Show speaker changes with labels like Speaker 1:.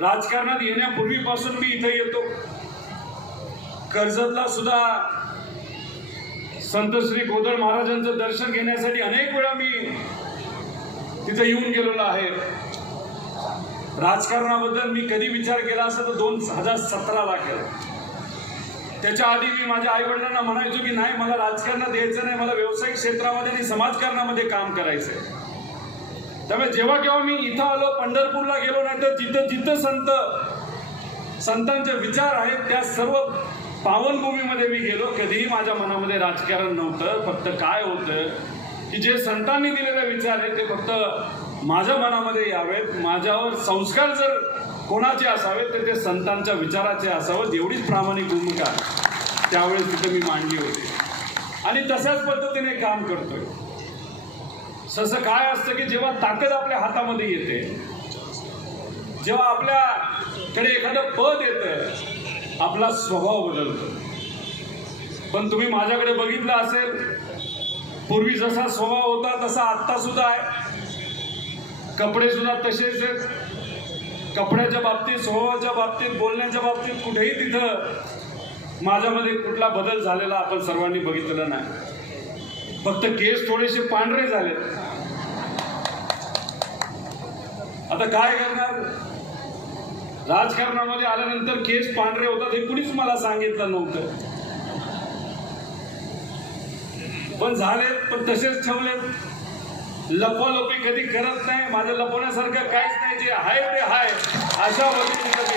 Speaker 1: राजकारणात येण्यापूर्वीपासून मी इथं येतो. कर्जतला सुद्धा संत श्री गोदळ महाराजांचं दर्शन घेण्यासाठी अनेक वेळा मी तिथं येऊन गेलेलो आहे. राजकारणाबद्दल मी कधी विचार केला असता तर दोन हजार सतराला केला. त्याच्या आधी मी माझ्या आई वडिलांना म्हणायचो की नाही मला राजकारणात यायचं नाही. मला व्यावसायिक क्षेत्रामध्ये आणि समाजकारणामध्ये काम करायचं आहे त्यामुळे जेव्हा केव्हा मी इथं आलो पंढरपूरला गेलो नाही तर जिथं जिथं संत संतांचे विचार आहेत त्या सर्व पावनभूमीमध्ये मी गेलो. कधीही माझ्या मनामध्ये राजकारण नव्हतं फक्त काय होतं की जे संतांनी दिलेले विचार आहेत ते फक्त माझ्या मनामध्ये यावेत. माझ्यावर संस्कार जर कोणाचे असावेत तर ते संतांच्या विचाराचे असावं एवढीच प्रामाणिक भूमिका त्यावेळेस तिथे मी मांडली होती. आणि तशाच पद्धतीने काम करतोय. तसं काय असतं की जेव्हा ताकद आपल्या हातामध्ये येते जेव्हा आपल्याकडे एखादं पद येतं आपला स्वभाव बदलतो. पण तुम्ही माझ्याकडे बघितलं असेल पूर्वी जसा स्वभाव होता तसा आत्ता सुद्धा आहे. कपडे सुद्धा तसेच आहेत. कपड्याच्या बाबतीत स्वभावाच्या बाबतीत बोलण्याच्या बाबतीत कुठेही तिथं माझ्यामध्ये कुठला बदल झालेला आपण सर्वांनी बघितलेला नाही. फक्त केस थोडेसे पांढरे झाले आता काय करणार? राजकारणामध्ये आल्यानंतर केस पांढरे होतात हे कुणीच मला सांगितलं नव्हतं. पण झालेत पण तसेच ठेवलेत. लपवालपी कधी करत नाही माझं लपवण्यासारखं काहीच नाही जे आहे ते आहे. अशा पद्धतीचं